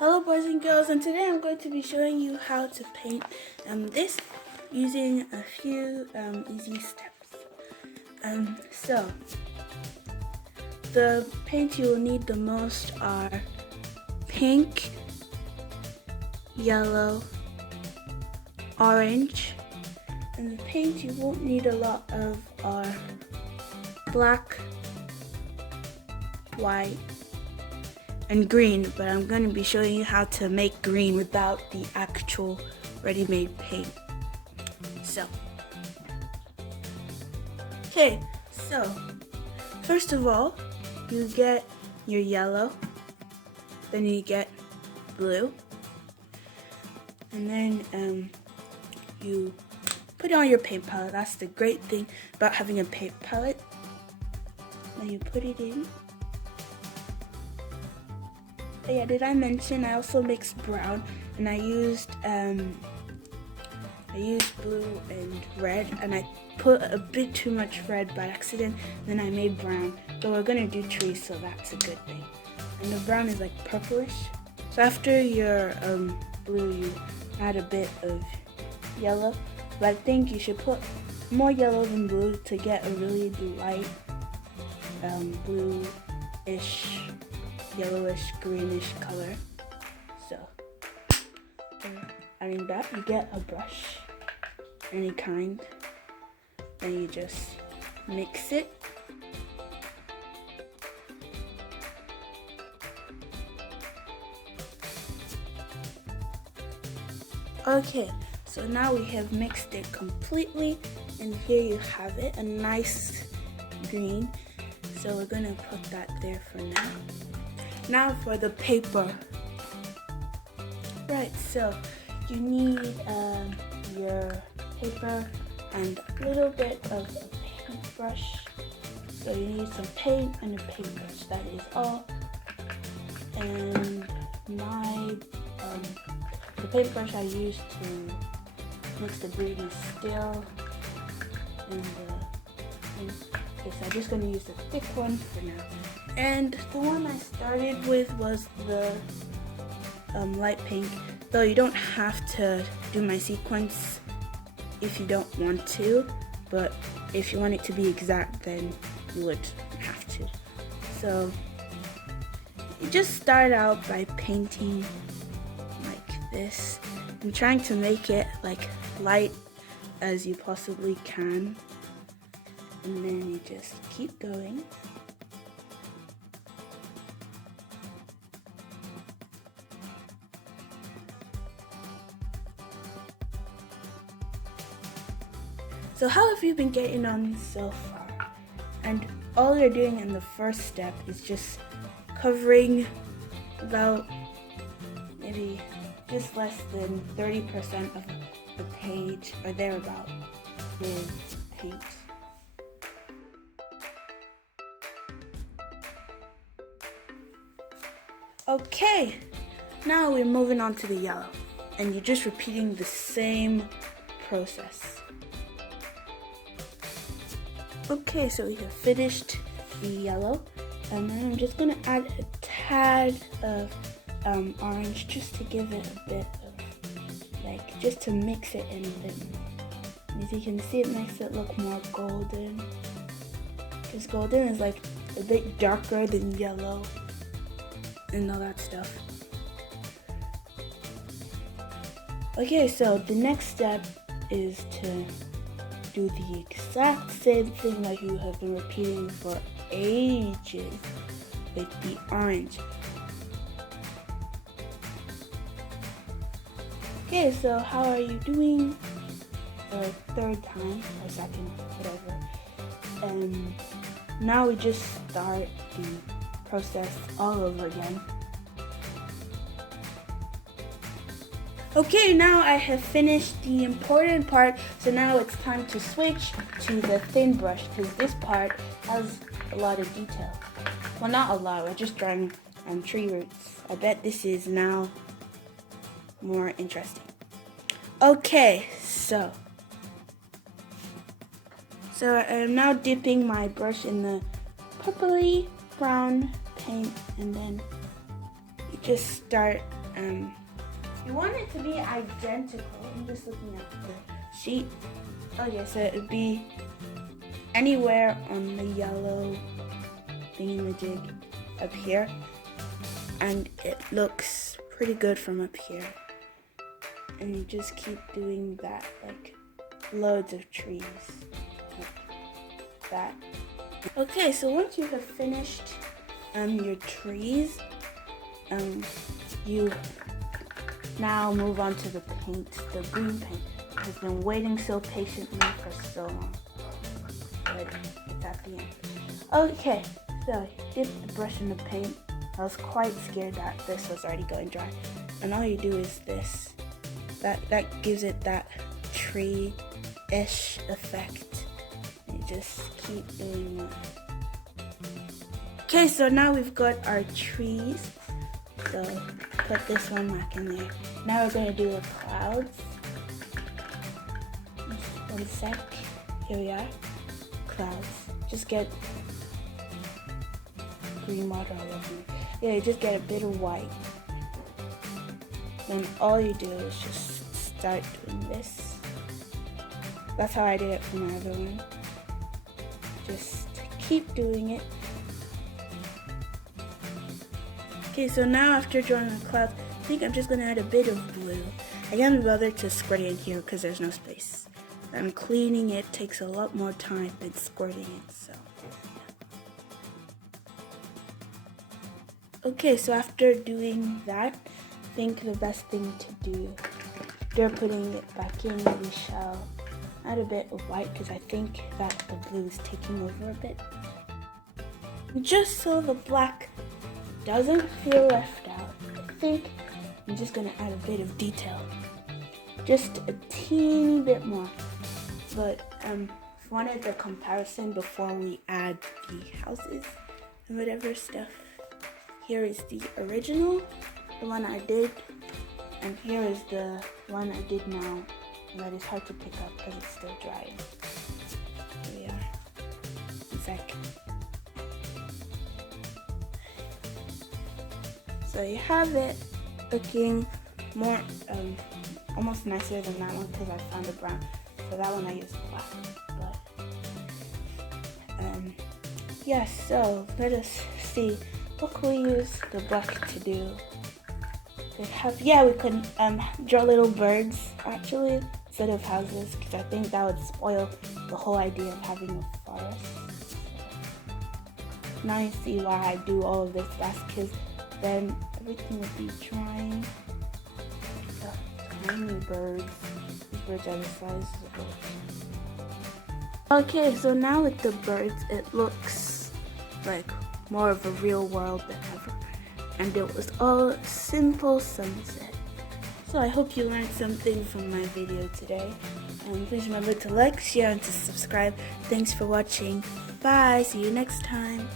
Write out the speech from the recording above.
Hello boys and girls, and today I'm going to be showing you how to paint this using a few easy steps. So the paint you will need the most are pink, yellow, orange, and the paint you won't need a lot of are black, white, and green, but I'm going to be showing you how to make green without the actual ready-made paint. So first of all, you get your yellow, then you get blue, and then you put it on your paint palette. That's the great thing about having a paint palette. Then you put it in. Oh yeah, did I mention I also mixed brown, and I used blue and red, and I put a bit too much red by accident, then I made brown. So we're gonna do trees, so that's a good thing. And the brown is like purplish. So after your blue, you add a bit of yellow, but I think you should put more yellow than blue to get a really light blue-ish, yellowish, greenish color. So adding that, you get a brush, any kind, then you just mix it. Okay, so now we have mixed it completely, and here you have it, a nice green. So we're gonna put that there for now. Now for the paper. Right, so you need your paper and a little bit of a paintbrush. So you need some paint and a paintbrush, that is all. And the paintbrush I used to mix the green is still in the okay, so I'm just going to use the thick one for now. And the one I started with was the light pink, though you don't have to do my sequence if you don't want to, but if you want it to be exact, then you would have to. So you just start out by painting like this and trying to make it like light as you possibly can, and then you just keep going. So how have you been getting on so far? And all you're doing in the first step is just covering about maybe just less than 30% of the page or thereabout with paint. Okay, now we're moving on to the yellow, and you're just repeating the same process. Okay, so we have finished the yellow, and then I'm just gonna add a tad of orange just to give it a bit of, just to mix it in a bit more. As you can see, it makes it look more golden, because golden is like a bit darker than yellow and all that stuff. Okay, so the next step is to do the exact same thing like you have been repeating for ages with the orange. Okay, so how are you doing the third time or second, whatever? Now we just start the process all over again. Okay, now I have finished the important part, so now it's time to switch to the thin brush, because this part has a lot of detail. Well, not a lot, we're just drawing tree roots. I bet this is now more interesting. Okay, so I'm now dipping my brush in the purpley brown paint, and then you just start you want it to be identical. I'm just looking at the sheet. Oh yeah, so it would be anywhere on the yellow thingamajig up here, and it looks pretty good from up here. And you just keep doing that, like loads of trees, like that. Okay, so once you have finished your trees, you now move on to the paint, the green paint. Has been waiting so patiently for so long, but it's at the end. Okay, so dip the brush in the paint. I was quite scared that this was already going dry, and all you do is this. That gives it that tree-ish effect. You just keep doing that. Okay, so now we've got our trees. So put this one back in there. Now we're gonna do the clouds. Just 1 sec. Here we are. Clouds. Just get green water all over it. Yeah, you just get a bit of white. Then all you do is just start doing this. That's how I did it for my other one. Just keep doing it. Okay, so now after drawing the clouds, I think I'm just going to add a bit of blue. I can't be bothered to squirt it in here because there's no space. And cleaning it takes a lot more time than squirting it, so. Okay, so after doing that, I think the best thing to do, after putting it back in, we shall add a bit of white because I think that the blue is taking over a bit. Just so the black doesn't feel left out, I think I'm just going to add a bit of detail. Just a teeny bit more. But wanted the comparison before we add the houses and whatever stuff. Here is the original, the one I did, and here is the one I did now, and that is hard to pick up because it's still dry. Here we are. 1 sec. So you have it looking more, almost nicer than that one because I found a brown. For that one I used black. But yes, so let us see. What can we use the black to do? We could draw little birds actually instead of houses because I think that would spoil the whole idea of having a forest. Now you see why I do all of this fast because then everything would be drying. Tiny birds. These birds are the size of birds. Okay, so now with the birds, it looks like more of a real world than ever. And it was all simple sunset. So I hope you learned something from my video today. And please remember to like, share, and to subscribe. Thanks for watching. Bye. See you next time.